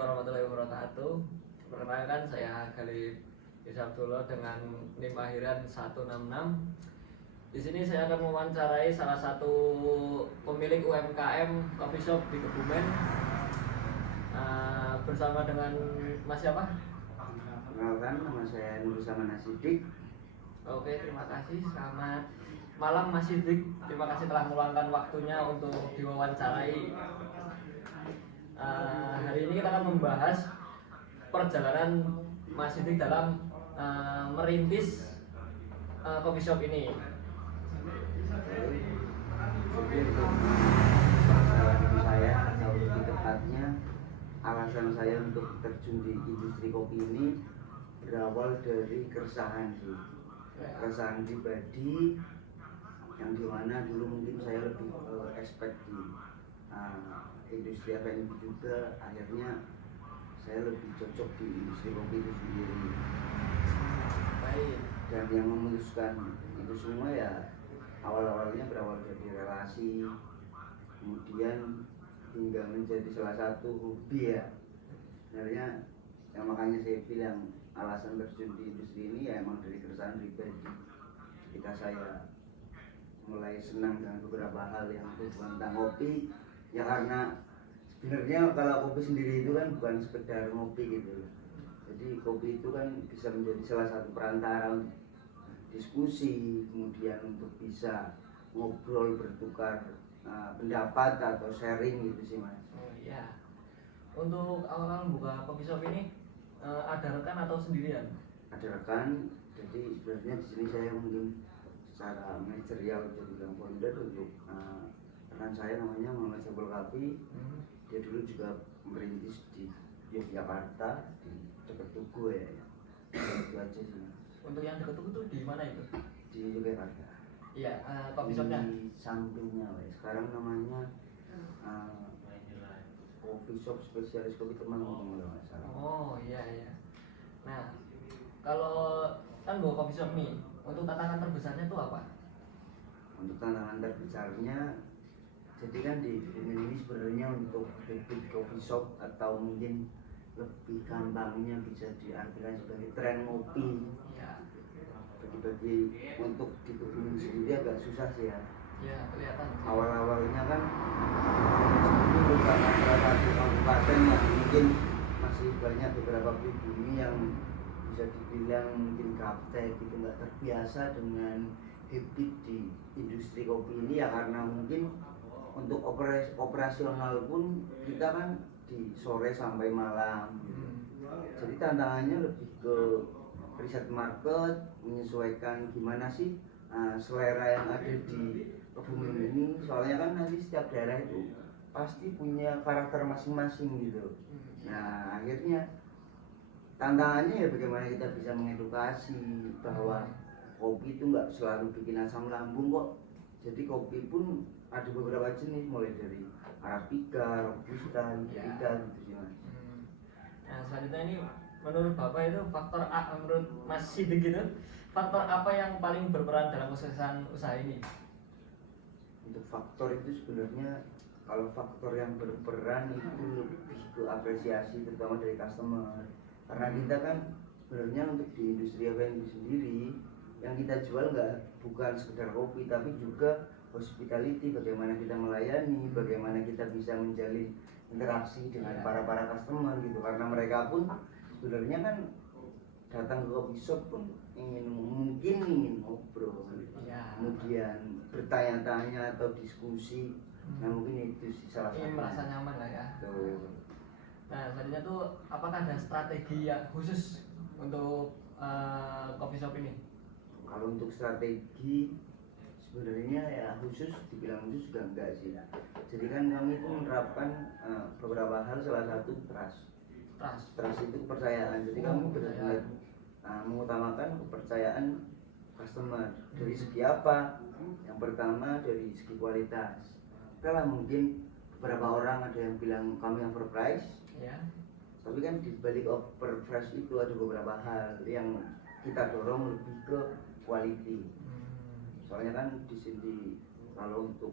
warahmatullahi wabarakatuh. Perkenalkan saya Galih Isabdullah dengan NIM akhiran 166. Di sini saya akan mewawancarai salah satu pemilik UMKM coffee shop di Kebumen bersama dengan Mas siapa? Perkenalkan, nama saya Nur Samana Sidik. Oke, terima kasih. Selamat malam Mas Sidik. Terima kasih telah meluangkan waktunya untuk diwawancarai. Hari ini kita akan membahas perjalanan Mas Sidik dalam merintis coffee shop ini. Jadi untuk perjalanan saya atau lebih tepatnya alasan saya untuk terjun di industri kopi ini berawal dari keresahan pribadi yang dimana dulu mungkin saya lebih expect di industri F&B juga, akhirnya saya lebih cocok di industri kopi itu sendiri. Baik. Dan yang memutuskan itu semua ya awal-awalnya berawal dari relasi, kemudian hingga menjadi salah satu hobi ya. Sebenarnya yang makanya saya bilang alasan terjun di industri ini ya emang dari keresahan pribadi. Ketika saya mulai senang dengan beberapa hal yang bukan tentang kopi, ya karena sebenarnya kalau kopi sendiri itu kan bukan sekedar ngopi gitu. Jadi kopi itu kan bisa menjadi salah satu perantara untuk diskusi, kemudian untuk bisa ngobrol, bertukar pendapat atau sharing gitu sih Mas. Oh iya. Untuk awal buka coffee shop ini ada rekan atau sendirian? Ada rekan, jadi sebenarnya di sini saya mungkin secara manajerial jadi bilang founder untuk rekan saya namanya Muhammad Sabul Kafi. Dia dulu juga merintis di Yogyakarta di dekat Tugu ya. Itu aja sih Mas. Untuk yang dekat itu di mana itu? Di Yogyakarta. Iya, coffee shopnya. Di sampingnya, sekarang namanya coffee shop spesialis kopi teman kalau nggak salah. Oh iya iya. Nah, kalau kan bawa coffee shop nih, untuk tantangan terbesarnya itu apa? Untuk tantangan terbesarnya, jadi kan di Kebumen ini sebenarnya untuk bibit coffee shop atau mungkin lebih gampangnya bisa diartikan sebagai tren ngopi. Ya. Bagi untuk di Kebumen sendiri agak susah sih ya. Ya kelihatan. Awal-awalnya kan itu merupakan salah satu kabupaten yang mungkin masih banyak beberapa pribumi yang bisa dibilang mungkin gaptek gitu, nggak terbiasa dengan habit di industri kopi ini ya, karena mungkin untuk operasional pun kita kan di sore sampai malam gitu. Jadi tantangannya lebih ke riset market, menyesuaikan gimana sih selera yang ada di Kebumen ini, soalnya kan nanti setiap daerah itu pasti punya karakter masing-masing gitu. Nah akhirnya tantangannya ya bagaimana kita bisa mengedukasi bahwa kopi itu nggak selalu bikin asam lambung kok. Jadi kopi pun ada beberapa jenis, mulai dari Arabica, Robusta, Indica gitu sih Mas. Nah selanjutnya ini menurut Bapak itu faktor A, menurut Mas Sidik gitu, faktor apa yang paling berperan dalam kesuksesan usaha ini? Untuk faktor itu sebenarnya kalau faktor yang berperan itu lebih ke apresiasi terutama dari customer, karena kita kan sebenarnya untuk di industri F&B sendiri yang kita jual bukan sekedar kopi tapi juga hospitality, bagaimana kita melayani, bagaimana kita bisa menjalin interaksi dengan para customer gitu, karena mereka pun sebenarnya kan datang ke coffee shop pun ingin ngobrol, kemudian bertanya-tanya atau diskusi. Nah mungkin itu sih salah satu. Ingin merasa nyaman lah ya. Tuh. Nah selanjutnya tuh apakah ada strategi yang khusus untuk coffee shop ini? Kalau untuk strategi sebenarnya ya khusus, dibilang khusus juga enggak sih. Jadi kan kami itu menerapkan beberapa hal, salah satu trust itu kepercayaan. Jadi kamu benar-benar mengutamakan kepercayaan customer. Dari segi apa? Yang pertama dari segi kualitas. Kalau mungkin beberapa orang ada yang bilang kami overprice, ya. Tapi kan di balik overprice itu ada beberapa hal yang kita dorong lebih ke quality. Soalnya kan di sini kalau untuk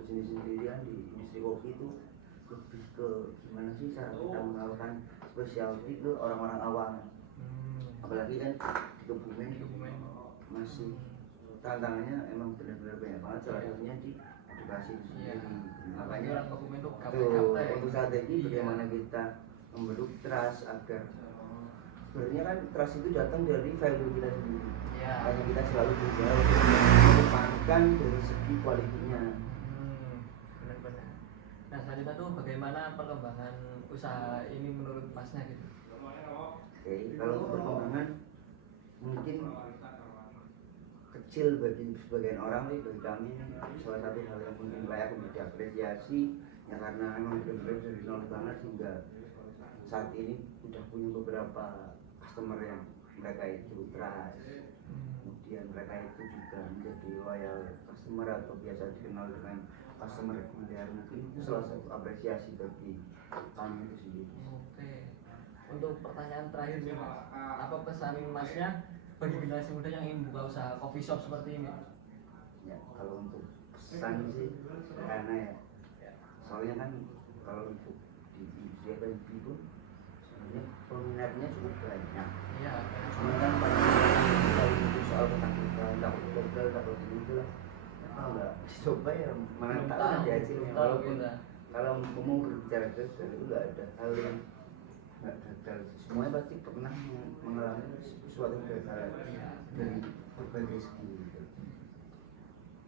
bisnis sendirian di industri kopi itu lebih ke ke gimana sih cara kita melakukan specialty ke orang-orang awam. Apalagi kan di Kebumen masih tantangannya emang benar-benar banyak banget, salah satunya di edukasi itu sendiri. Makanya orang Kebumen tuh Tuh, untuk strategi bagaimana kita membentuk trust agar sebenarnya kan trust itu datang dari value kita sendiri. Hanya kita selalu berusaha untuk mengedepankan dari segi kualitinya. Benar-benar. Nah selanjutnya tuh bagaimana perkembangan usaha ini menurut Masnya gitu? Oke, kalau untuk perkembangan mungkin kecil bagi sebagian orang nih, bagi kami salah satu hal yang mungkin layak untuk diapresiasi ya, karena memang benar-benar dari nol banget hingga saat ini udah punya beberapa customer yang mereka itu trust, kemudian mereka itu juga menjadi loyal customer atau biasa dikenal dengan customer reguler. Mungkin itu salah satu apresiasi bagi kami itu sendiri. Oke. Untuk pertanyaan terakhir nih Mas, apa pesan Masnya bagi generasi muda yang ingin buka usaha coffee shop seperti ini? Ya, kalau untuk pesan sih sederhana ya. Soalnya kan kalau untuk di industri apa itu sebenarnya peminatnya cukup banyak. Iya. Cuma kan pada kalau itu soal ketakutan, takut gagal, takut ini itu lah. Kalau nggak dicoba ya mana tahu aja hasilnya. Walaupun kalau mau berbicara gagal itu nggak ada hal yang nggak gagal. Semuanya pasti pernah mengalami suatu kegagalan dari berbagai segi gitu.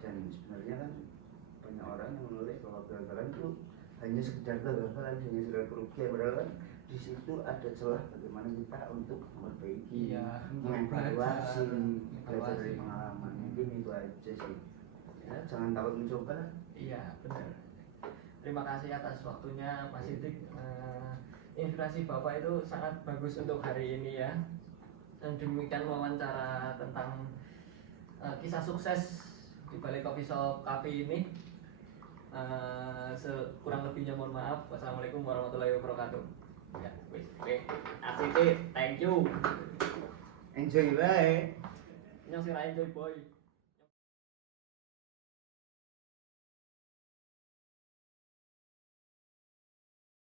Dan sebenarnya kan banyak orang yang menilai bahwa kegagalan itu hanya sekedar kegagalan, hanya sekedar kerugian, padahal kan di situ ada celah bagaimana kita untuk memperbaiki, mengevaluasi, belajar dari pengalaman. Mungkin itu aja sih. Ya, jangan takut mencoba. Iya benar. Terima kasih atas waktunya Mas Sidik. Inspirasi Bapak itu sangat bagus untuk hari ini ya. Dan demikian wawancara tentang kisah sukses di balik coffee shop Cafe ini. Kurang lebihnya mohon maaf. Wassalamualaikum warahmatullahi wabarakatuh. Ya, wis, asik, thank you. Enjoy bae. Nyong sing ra enjoy boy.